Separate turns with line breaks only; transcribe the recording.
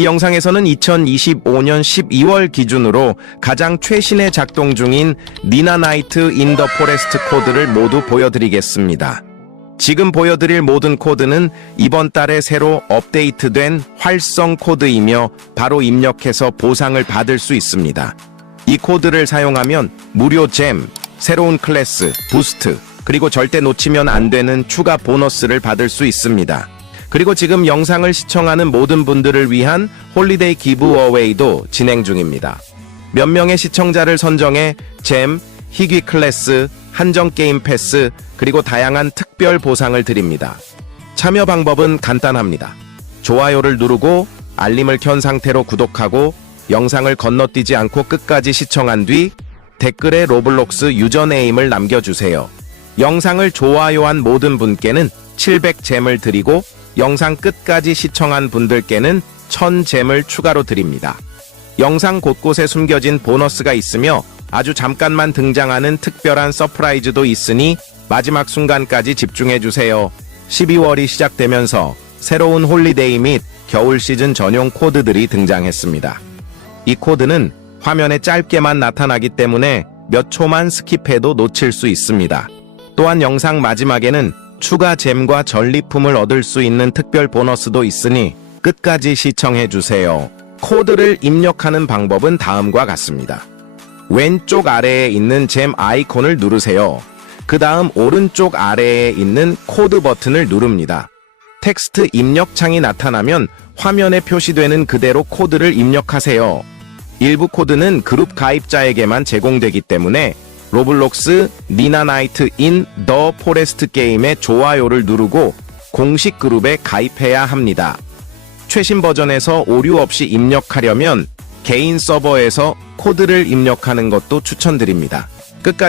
이 영상에서는 2025년 12월 기준으로 가장 최신의 작동 중인 니나나이트 인 더 포레스트 코드를 모두 보여드리겠습니다. 지금 보여드릴 모든 코드는 이번 달에 새로 업데이트된 활성 코드이며 바로 입력해서 보상을 받을 수 있습니다. 이 코드를 사용하면 무료 잼, 새로운 클래스, 부스트, 그리고 절대 놓치면 안 되는 추가 보너스를 받을 수 있습니다. 그리고 지금 영상을 시청하는 모든 분들을 위한 홀리데이 기브어웨이도 진행 중입니다. 몇 명의 시청자를 선정해 잼, 희귀 클래스, 한정 게임 패스, 그리고 다양한 특별 보상을 드립니다. 참여 방법은 간단합니다. 좋아요를 누르고 알림을 켠 상태로 구독하고 영상을 건너뛰지 않고 끝까지 시청한 뒤 댓글에 로블록스 유저네임을 남겨주세요. 영상을 좋아요한 모든 분께는 700잼을 드리고 영상 끝까지 시청한 분들께는 1000잼을 추가로 드립니다. 영상 곳곳에 숨겨진 보너스가 있으며 아주 잠깐만 등장하는 특별한 서프라이즈도 있으니 마지막 순간까지 집중해주세요. 12월이 시작되면서 새로운 홀리데이 및 겨울 시즌 전용 코드들이 등장했습니다. 이 코드는 화면에 짧게만 나타나기 때문에 몇 초만 스킵해도 놓칠 수 있습니다. 또한 영상 마지막에는 추가 잼과 전리품을 얻을 수 있는 특별 보너스도 있으니 끝까지 시청해주세요. 코드를 입력하는 방법은 다음과 같습니다. 왼쪽 아래에 있는 잼 아이콘을 누르세요. 그 다음 오른쪽 아래에 있는 코드 버튼을 누릅니다. 텍스트 입력 창이 나타나면 화면에 표시되는 그대로 코드를 입력하세요. 일부 코드는 그룹 가입자에게만 제공되기 때문에 로블록스 니나나이트 인 더 포레스트 게임의 좋아요를 누르고 공식 그룹에 가입해야 합니다. 최신 버전에서 오류 없이 입력하려면 개인 서버에서 코드를 입력하는 것도 추천드립니다. 끝까지